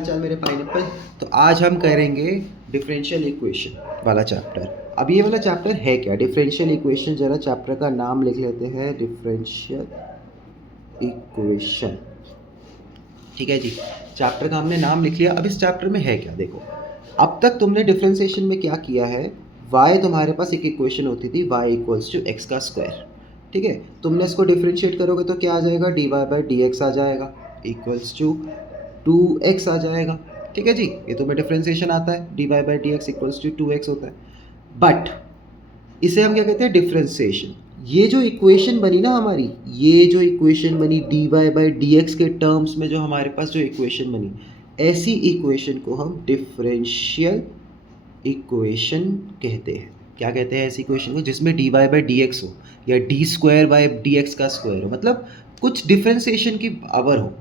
हाल चाल मेरे पाइनएप्पल। तो आज हम करेंगे डिफरेंशियल इक्वेशन वाला चैप्टर। अब ये वाला चैप्टर है क्या, डिफरेंशियल इक्वेशन। जरा चैप्टर का नाम लिख लेते हैं, डिफरेंशियल इक्वेशन। ठीक है जी, चैप्टर का हमने नाम लिख लिया। अब इस चैप्टर में है क्या, देखो अब तक तुमने डिफरेंशिएशन में क्या किया है, y तुम्हारे पास एक इक्वेशन होती थी y इक्वल्स टू एक्स का स्क्वायर। ठीक है, तुमने इसको डिफरेंशिएट करोगे तो क्या आ जाएगा, dy बाई डी एक्स आ जाएगा इक्वल्स टू 2x आ जाएगा। ठीक है जी, ये तुम्हें डिफरेंशिएशन आता है, dy by d x equals to 2x होता है। बट इसे हम क्या कहते हैं, डिफरेंशिएशन। ये जो इक्वेशन बनी ना हमारी, ये जो इक्वेशन बनी dy बाई डी एक्स के टर्म्स में, जो हमारे पास जो इक्वेशन बनी, ऐसी इक्वेशन को हम डिफरेंशियल इक्वेशन कहते हैं। क्या कहते हैं ऐसी इक्वेशन को, जिसमें dy बाई डी एक्स हो या D square by d x का स्क्वायर हो, मतलब कुछ डिफरेंशिएशन की पावर हो।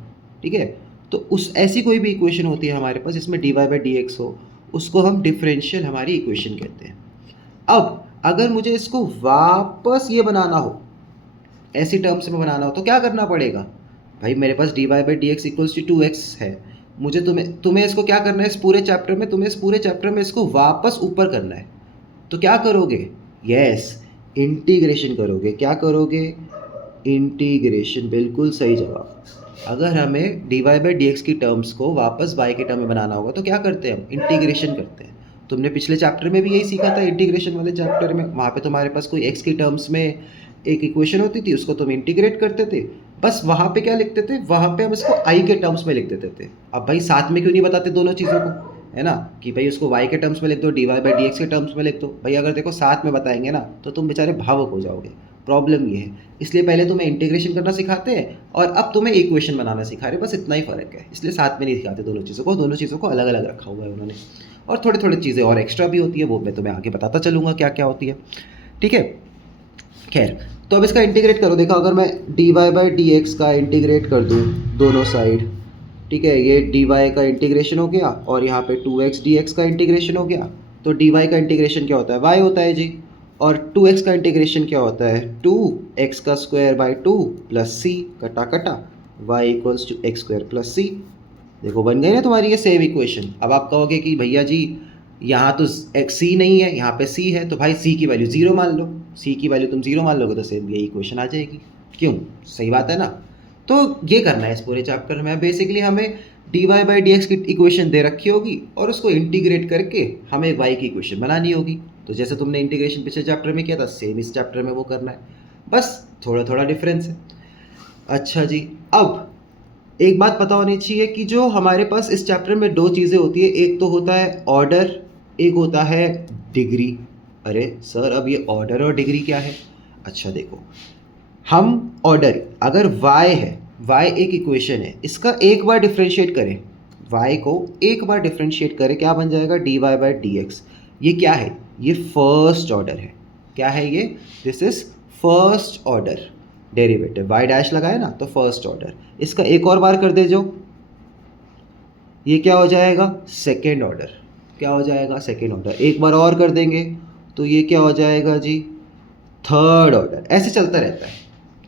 ठीक है, तो उस ऐसी कोई भी इक्वेशन होती है हमारे पास जिसमें dy बाई डी एक्स हो, उसको हम डिफरेंशियल हमारी इक्वेशन कहते हैं। अब अगर मुझे इसको वापस ये बनाना हो, ऐसी टर्म्स में बनाना हो, तो क्या करना पड़ेगा भाई, मेरे पास dy by d x equals to 2x है, मुझे तुम्हें इसको क्या करना है, इस पूरे चैप्टर में तुम्हें इस पूरे चैप्टर में इसको वापस ऊपर करना है। तो क्या करोगे, यस इंटीग्रेशन करोगे। क्या करोगे, इंटीग्रेशन, बिल्कुल सही जवाब। अगर हमें dy बाई डी एक्स की टर्म्स को वापस y के टर्म में बनाना होगा तो क्या करते हैं, हम इंटीग्रेशन करते हैं। तुमने पिछले चैप्टर में भी यही सीखा था, इंटीग्रेशन वाले चैप्टर में। वहाँ पे तुम्हारे पास कोई x की टर्म्स में एक इक्वेशन होती थी, उसको तुम इंटीग्रेट करते थे। बस वहाँ पे क्या लिखते थे, वहाँ पे हम इसको i के टर्म्स में लिख देते थे। अब भाई साथ में क्यों नहीं बताते दोनों चीज़ों को, है ना, कि भाई उसको y के टर्म्स में लिख दो, dy बाई डी एक्स के टर्म्स में लिख दो। भाई अगर देखो साथ में बताएंगे ना तो तुम बेचारे भावुक हो जाओगे। प्रॉब्लम ये है, इसलिए पहले तुम्हें इंटीग्रेशन करना सिखाते हैं और अब तुम्हें इक्वेशन बनाना सिखा रहे हैं, बस इतना ही फ़र्क है। इसलिए साथ में नहीं सिखाते दोनों चीज़ों को, दोनों चीज़ों को अलग अलग रखा हुआ है उन्होंने। और थोड़ी थोड़ी चीज़ें और एक्स्ट्रा भी होती है, वो मैं तुम्हें आगे बताता चलूँगा क्या क्या होती है। ठीक है, खैर, तो अब इसका इंटीग्रेट करो। देखो अगर मैं dy बाई डी एक्स का इंटीग्रेट कर दूँ दोनों साइड, ठीक है, ये dy का इंटीग्रेशन हो गया और यहाँ पे 2x dx का इंटीग्रेशन हो गया। तो dy का इंटीग्रेशन क्या होता है, y होता है जी, और 2x का इंटीग्रेशन क्या होता है, 2x का स्क्वायर बाई 2 प्लस c, कटा कटा y equals to x square plus c. देखो बन गई ना तुम्हारी ये सेम इक्वेशन। अब आप कहोगे कि भैया जी यहाँ तो c नहीं है, यहाँ पे c है, तो भाई c की वैल्यू 0 मान लो। c की वैल्यू तुम 0 मान लोगे तो सेम ये इक्वेशन आ जाएगी। क्यों, सही बात है ना। तो ये करना है इस पूरे चैप्टर में। बेसिकली हमें dy बाई डी एक्स की इक्वेशन दे रखी होगी और उसको इंटीग्रेट करके हमें y की इक्वेशन बनानी होगी। तो जैसे तुमने इंटीग्रेशन पिछले चैप्टर में किया था, सेम इस चैप्टर में वो करना है, बस थोड़ा थोड़ा डिफरेंस है। अच्छा जी, अब एक बात पता होनी चाहिए कि जो हमारे पास इस चैप्टर में दो चीज़ें होती है, एक तो होता है ऑर्डर, एक होता है डिग्री। अरे सर अब ये ऑर्डर और डिग्री क्या है। अच्छा देखो, हम ऑर्डर, अगर y है, y एक इक्वेशन है, इसका एक बार डिफरेंशिएट करें, y को एक बार डिफरेंशिएट करें, क्या बन जाएगा, dy बाई डी एक्स। ये क्या है, ये फर्स्ट ऑर्डर है। क्या है ये, this is first order derivative. y dash लगाए ना तो फर्स्ट ऑर्डर। इसका एक और बार कर दे जो, ये क्या हो जाएगा, सेकेंड ऑर्डर। क्या हो जाएगा, सेकेंड ऑर्डर। एक बार और कर देंगे तो ये क्या हो जाएगा जी, थर्ड ऑर्डर। ऐसे चलता रहता है,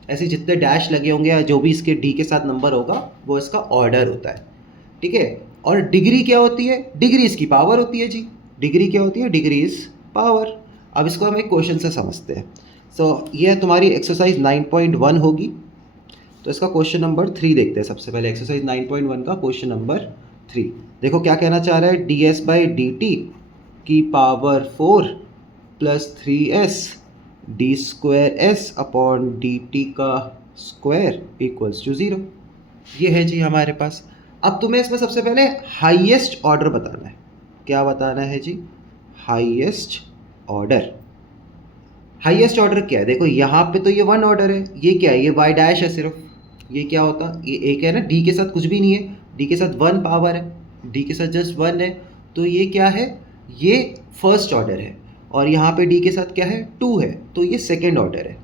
ऐसे जितने डैश लगे होंगे या जो भी इसके डी के साथ नंबर होगा वो इसका ऑर्डर होता है। ठीक है, और डिग्री क्या होती है, डिग्री इसकी पावर होती है जी। डिग्री क्या होती है, डिग्री इज पावर। अब इसको हम एक क्वेश्चन से समझते हैं। ये तुम्हारी एक्सरसाइज 9.1 होगी। तो इसका क्वेश्चन नंबर 3 देखते हैं सबसे पहले। एक्सरसाइज 9.1 का क्वेश्चन नंबर 3 देखो क्या कहना चाह रहा है, d s by d t की power 4 plus 3s d square s upon d t का स्क्वायर इक्वल्स टू 0। ये है जी हमारे पास। अब तुम्हें इसमें सबसे पहले हाईएस्ट ऑर्डर बताना है। क्या बताना है जी, हाईएस्ट ऑर्डर। हाईएस्ट ऑर्डर क्या है, देखो यहाँ पे तो ये वन ऑर्डर है, ये क्या है, ये वाई डैश है सिर्फ। ये क्या होता, ये एक है ना, डी के साथ कुछ भी नहीं है, डी के साथ वन पावर है, डी के साथ जस्ट वन है। तो ये क्या है, ये फर्स्ट ऑर्डर है, और यहाँ पे डी के साथ क्या है, टू है, तो ये सेकेंड ऑर्डर है।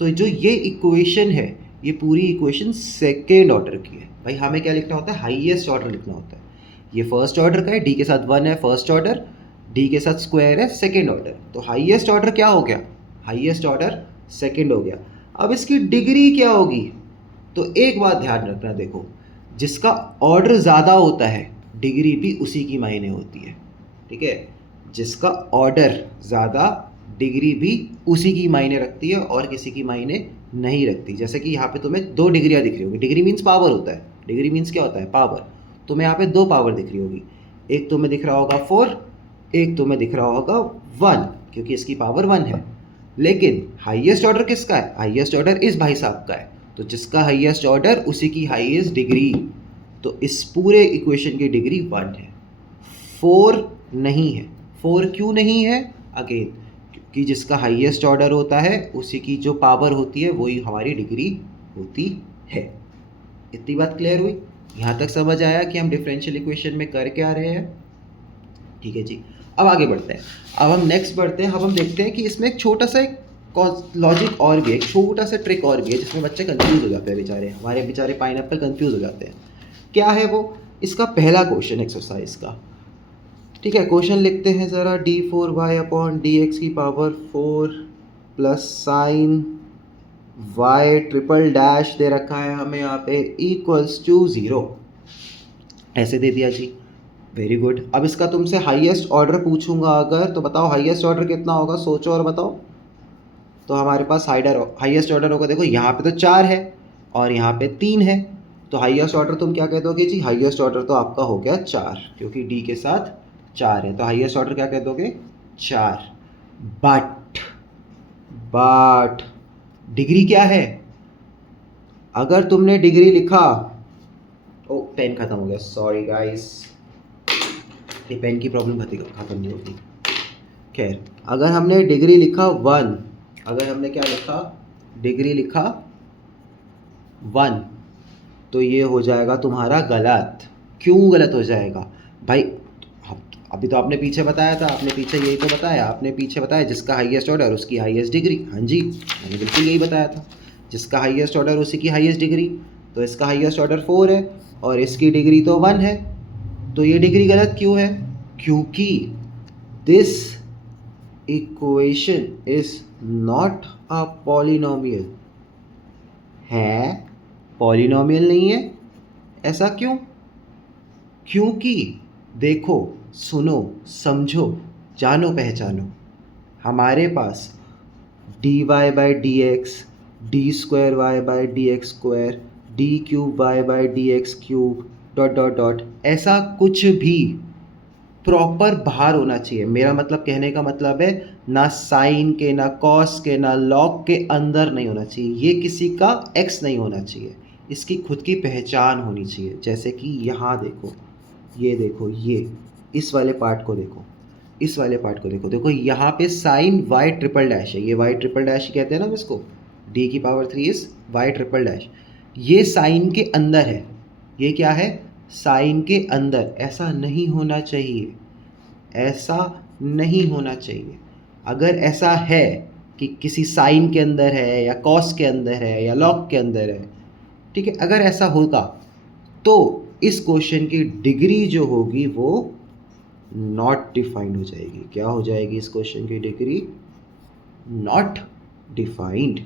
तो जो ये इक्वेशन है, ये पूरी इक्वेशन सेकेंड ऑर्डर की है। भाई हमें क्या लिखना होता है, हाईएस्ट ऑर्डर लिखना होता है। ये फर्स्ट ऑर्डर का है, डी के साथ वन है फर्स्ट ऑर्डर, डी के साथ स्क्वायर है सेकेंड ऑर्डर। तो हाईएस्ट ऑर्डर क्या हो गया, हाईएस्ट ऑर्डर सेकेंड हो गया। अब इसकी डिग्री क्या होगी, तो एक बात ध्यान रखना, देखो जिसका ऑर्डर ज़्यादा होता है डिग्री भी उसी की मायने होती है, ठीक है। जिसका ऑर्डर ज़्यादा, डिग्री भी उसी की मायने रखती है और किसी की मायने नहीं रखती। जैसे कि यहाँ पे तुम्हें 2 डिग्रियाँ दिख रही होगी, डिग्री मीन्स पावर होता है, डिग्री मीन्स क्या होता है, पावर। तुम्हें यहाँ पे 2 पावर दिख रही होगी, एक तुम्हें दिख रहा होगा 4, एक तुम्हें दिख रहा होगा 1, क्योंकि इसकी पावर 1 है। लेकिन हाईएस्ट ऑर्डर किसका है, हाईएस्ट ऑर्डर इस भाई साहब का है, तो जिसका हाईएस्ट ऑर्डर उसी की हाईएस्ट डिग्री। तो इस पूरे इक्वेशन की डिग्री 1 है, 4 नहीं है। 4 क्यों नहीं है, अगेन क्योंकि जिसका हाईएस्ट ऑर्डर होता है उसी की जो पावर होती है वही हमारी डिग्री होती है। इतनी बात क्लियर हुई, यहाँ तक समझ आया कि हम डिफरेंशियल इक्वेशन में कर क्या रहे हैं, ठीक है जी। अब आगे बढ़ते हैं, अब हम नेक्स्ट बढ़ते हैं। अब हम देखते हैं कि इसमें एक छोटा सा एक लॉजिक और भी है, एक छोटा सा ट्रिक और भी है जिसमें बच्चे कंफ्यूज हो जाते हैं बेचारे, हमारे बेचारे पाइनएप्पल कंफ्यूज हो जाते हैं। क्या है वो, इसका पहला क्वेश्चन एक्सरसाइज का, ठीक है। क्वेश्चन लिखते हैं ज़रा, d4y अपॉन dx की power 4 plus sine y triple dash दे रखा है हमें यहाँ पे इक्वल्स टू 0, ऐसे दे दिया जी। Very good. अब इसका तुमसे हाईएस्ट ऑर्डर पूछूंगा अगर, तो बताओ हाईएस्ट ऑर्डर कितना होगा, सोचो और बताओ। तो हमारे पास हाईएस्ट ऑर्डर होगा, देखो यहाँ पे तो 4 है और यहाँ पे 3 है, तो हाईएस्ट ऑर्डर तुम क्या कह दोगे जी, हाईएस्ट ऑर्डर तो आपका हो गया 4, क्योंकि डी के साथ 4 है, तो हाईएस्ट ऑर्डर क्या कह दोगे, 4। बट डिग्री क्या है, अगर तुमने डिग्री लिखा, ओ पेन खत्म हो गया, सॉरी गाइस, ये पेन की प्रॉब्लम खत्म नहीं होती। खैर, अगर हमने डिग्री लिखा 1, अगर हमने क्या लिखा, डिग्री लिखा 1, तो ये हो जाएगा तुम्हारा गलत। क्यों गलत हो जाएगा भाई, अभी तो आपने पीछे बताया था, आपने पीछे यही तो बताया, आपने पीछे बताया जिसका हाईएस्ट ऑर्डर उसकी हाईएस्ट डिग्री। हाँ जी, मैंने बिल्कुल यही बताया था, जिसका हाईएस्ट ऑर्डर उसी की हाईएस्ट डिग्री। तो इसका हाईएस्ट ऑर्डर 4 है और इसकी डिग्री तो 1 है, तो ये डिग्री गलत क्यों है, क्योंकि this equation is not a polynomial है, पॉलिनोमियल नहीं है। ऐसा क्यों, क्योंकि देखो, सुनो, समझो, जानो पहचानो, हमारे पास dy by d x, d square y by d x square, d cube y by d x cube, dot dot dot, ऐसा कुछ भी प्रॉपर बाहर होना चाहिए। मेरा मतलब, कहने का मतलब है, ना साइन के, ना कॉस के, ना लॉग के अंदर नहीं होना चाहिए, ये किसी का एक्स नहीं होना चाहिए, इसकी खुद की पहचान होनी चाहिए। जैसे कि यहाँ देखो, ये देखो, ये इस वाले पार्ट को देखो, इस वाले पार्ट को देखो, देखो यहाँ पे साइन वाई ट्रिपल डैश है, ये वाई ट्रिपल डैश कहते हैं ना इसको, डी की power 3 is y triple dash, ये साइन के अंदर है, ये क्या है, साइन के अंदर। ऐसा नहीं होना चाहिए, ऐसा नहीं होना चाहिए। अगर ऐसा है कि किसी साइन के अंदर है या कॉस के अंदर है या लॉग के अंदर है, ठीक है, अगर ऐसा होगा तो इस क्वेश्चन की डिग्री जो होगी वो नॉट डिफाइंड हो जाएगी। क्या हो जाएगी इस क्वेश्चन की डिग्री, नॉट डिफाइंड।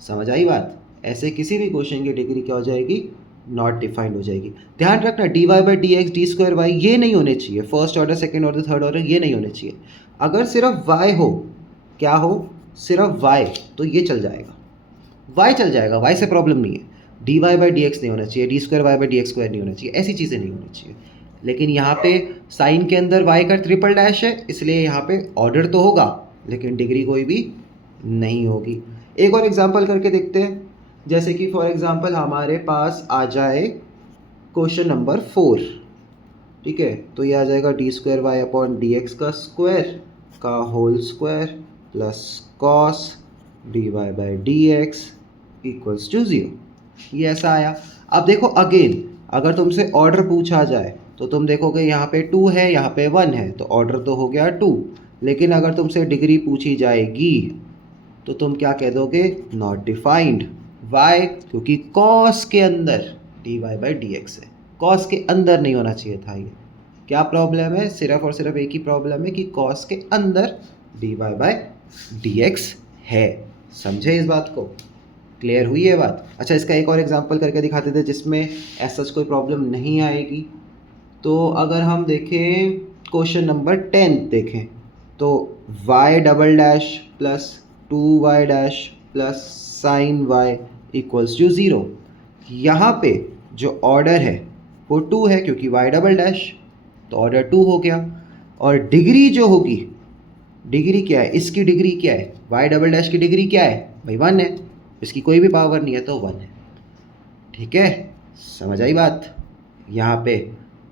समझ आई बात, ऐसे किसी भी क्वेश्चन की डिग्री क्या हो जाएगी, नॉट डिफाइंड हो जाएगी। ध्यान रखना, d y by d x, d square y, ये नहीं होने चाहिए, first order, second order, third order, ये नहीं होने चाहिए। अगर सिर्फ वाई हो, क्या हो, सिर्फ वाई, तो ये चल जाएगा, वाई चल जाएगा, वाई से प्रॉब्लम नहीं है। D y by d x नहीं होना चाहिए, d square y by d x square नहीं होना चाहिए, ऐसी चीज़ें नहीं होनी चाहिए। लेकिन यहाँ पे साइन के अंदर वाई का ट्रिपल डैश है, इसलिए यहाँ पे ऑर्डर तो होगा लेकिन डिग्री कोई भी नहीं होगी। एक और एग्जांपल करके देखते हैं, जैसे कि फॉर एग्जांपल हमारे पास आ जाए क्वेश्चन नंबर 4, ठीक है, तो ये आ जाएगा d square y upon d x का स्क्वायर का whole square plus cos d y by d x equals to 0, ये ऐसा आया। अब देखो अगेन, अगर तुमसे ऑर्डर पूछा जाए तो तुम देखोगे यहाँ पे 2 है, यहाँ पे 1 है, तो ऑर्डर तो हो गया 2। लेकिन अगर तुमसे डिग्री पूछी जाएगी तो तुम क्या कह दोगे, नॉट डिफाइंड। वाई, क्योंकि कॉस के अंदर d y by d x है, कॉस के अंदर नहीं होना चाहिए था। ये क्या प्रॉब्लम है, सिर्फ और सिर्फ एक ही प्रॉब्लम है कि कॉस के अंदर d y by d x है। समझे इस बात को, क्लियर हुई है बात। अच्छा, इसका एक और एग्जांपल करके दिखाते थे जिसमें ऐसा कोई प्रॉब्लम नहीं आएगी। तो अगर हम देखें क्वेश्चन नंबर 10 देखें तो y double dash plus 2y dash plus sine y equals to 0। यहाँ पे जो ऑर्डर है वो 2 है क्योंकि y डबल डैश, तो ऑर्डर 2 हो गया। और डिग्री जो होगी, डिग्री क्या है, इसकी डिग्री क्या है, y डबल डैश की डिग्री क्या है भाई 1 है, इसकी कोई भी पावर नहीं है तो 1 है। ठीक है, समझ आई बात यहाँ पे,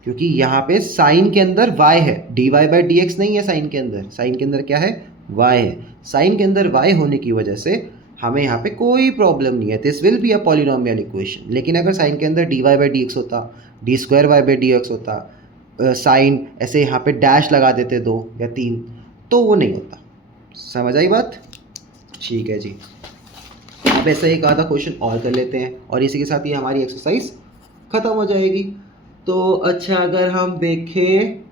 क्योंकि यहाँ पे साइन के अंदर y है, dy बाई डी एक्स नहीं है साइन के अंदर, साइन के अंदर क्या है y है। साइन के अंदर y होने की वजह से हमें यहाँ पे कोई प्रॉब्लम नहीं है, this will be a polynomial equation. लेकिन अगर साइन के अंदर dy बाई डी एक्स होता, d square y by d x होता, साइन ऐसे यहाँ पे डैश लगा देते 2 या 3, तो वो नहीं होता। समझ आई बात? ठीक है जी। अब ऐसा एक आधा क्वेश्चन और कर लेते हैं और इसी के साथ ही हमारी एक्सरसाइज ख़त्म हो जाएगी। तो अच्छा, अगर हम देखें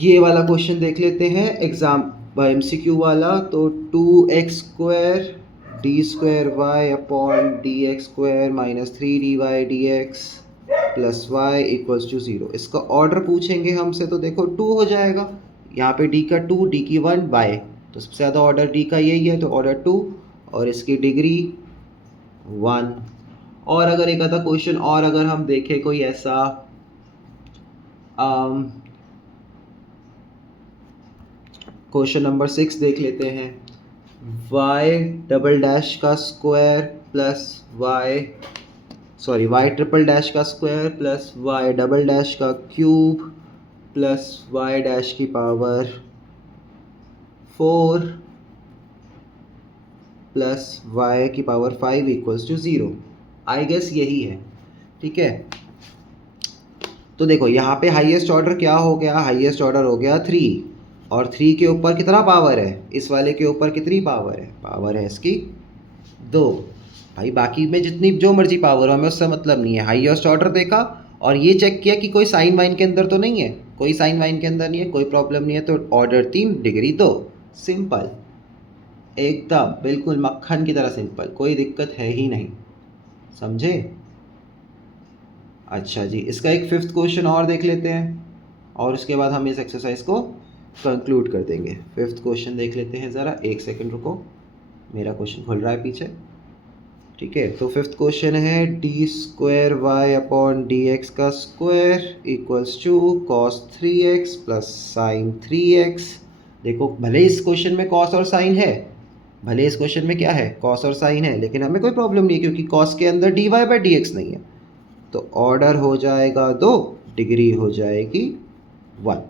ये वाला क्वेश्चन देख लेते हैं एग्जाम MCQ वाला। तो 2x square d square y upon d x square minus 3dy dx plus y equals to 0। इसका ऑर्डर पूछेंगे हमसे तो देखो 2 हो जाएगा, यहाँ पे d का 2, d की 1 बाय, तो सबसे ज़्यादा ऑर्डर d का यही है तो ऑर्डर 2 और इसकी डिग्री 1। और अगर एक आधा क्वेश्चन और अगर हम देखें कोई ऐसा क्वेश्चन नंबर 6 देख लेते हैं। y डबल डैश का square plus y triple dash का square plus y double dash का क्यूब प्लस y डैश की पावर 4 प्लस y की power 5 equals to 0। I guess यही है। ठीक है, तो देखो यहाँ पे हाईएस्ट ऑर्डर क्या हो गया, हाईएस्ट ऑर्डर हो गया 3, और 3 के ऊपर कितना पावर है, इस वाले के ऊपर कितनी पावर है, पावर है इसकी 2। भाई बाकी में जितनी जो मर्जी पावर हो हमें उससे मतलब नहीं है, हाईएस्ट ऑर्डर देखा और ये चेक किया कि कोई साइन वाइन के अंदर तो नहीं है, कोई साइन वाइन के अंदर नहीं है, कोई प्रॉब्लम नहीं है, तो ऑर्डर 3 डिग्री 2। सिंपल, एकदम बिल्कुल मक्खन की तरह सिंपल, कोई दिक्कत है ही नहीं। समझे? अच्छा जी, इसका एक 5th क्वेश्चन और देख लेते हैं और उसके बाद हम इस एक्सरसाइज को कंक्लूड कर देंगे। 5th क्वेश्चन देख लेते हैं ज़रा, एक सेकंड रुको, मेरा क्वेश्चन खुल रहा है पीछे। ठीक है, तो 5th क्वेश्चन है d square y upon d x का square equals to cos 3x plus sine 3x। देखो भले इस क्वेश्चन में कॉस और साइन है, भले इस क्वेश्चन में क्या है कॉस और साइन है, लेकिन हमें कोई प्रॉब्लम नहीं है क्योंकि कॉस के अंदर dy बाई डी एक्स नहीं है, तो ऑर्डर हो जाएगा 2, डिग्री हो जाएगी 1।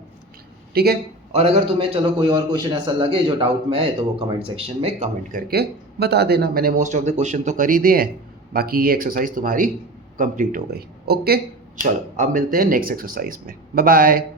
ठीक है, और अगर तुम्हें चलो कोई और क्वेश्चन ऐसा लगे जो डाउट में है तो वो कमेंट सेक्शन में कमेंट करके बता देना। मैंने मोस्ट ऑफ द क्वेश्चन तो कर ही दिए हैं, बाकी ये एक्सरसाइज तुम्हारी कंप्लीट हो गई। ओके, चलो अब मिलते हैं नेक्स्ट एक्सरसाइज में। Bye bye.